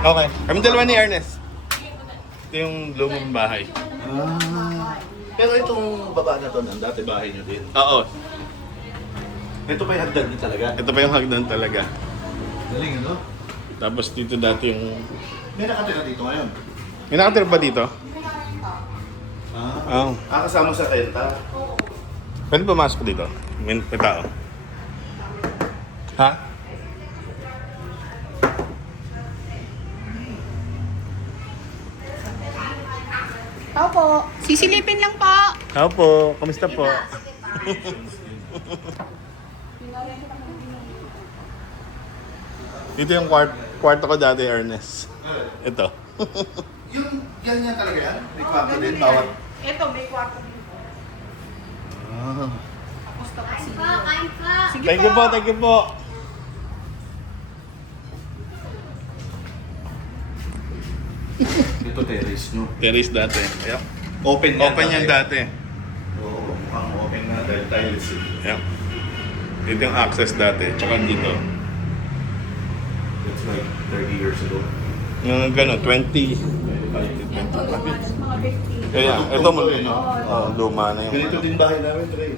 Okay. Kami dalawa ni Ernest. Ito yung lumang bahay. Pero itong baba na to, dati bahay nyo din. Oo. Ito pa yung hagdan niyo talaga. Ito pa yung hagdan talaga. Galing, ano? Tapos dito dati yung... May nakatira dito ngayon. May nakatira ba dito? Oo. Kasama sa renta. Pwede ba masok dito? May tao. Ha? Tao po. Sisilipin lang po. Ako po. Kamusta po? Dito yung kwarto ko dati, Ernest. Ito. Yung ganyan talaga yan? May kwarto din, bawat. Ito, may kwarto dito. Tapos tapos Kain sige. pa, kain pa. Sige Thank you po, thank you po. Ito terrace nyo. Terrace dati. Yep. Open yan. Open yan dati. Oo, mukhang open na dahil tiles eh. Yep. Dito yung access dati. Tsaka dito. That's like 30 years ago. Yung gano'n, 20. Ito, mga 50. Kaya, ito mo. Eh, no? Luma na Ganito yung din bahay namin, Trey.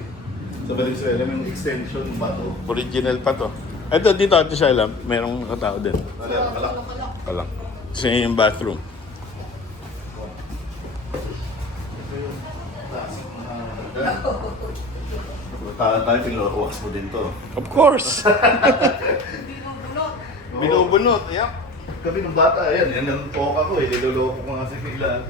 Sa Valenzuela, may extension ng bato. original pa to. Ito, dito, Ate Shaila, merong nakatao din. Alak. Kalang. Kasi yun yung bathroom. Tayo pinlorowas mo din to. Of course! Binubulot. Binubunot, yep. Kami nung bata, yan ang poka ko eh. Niloloko ko nga sa kailangan.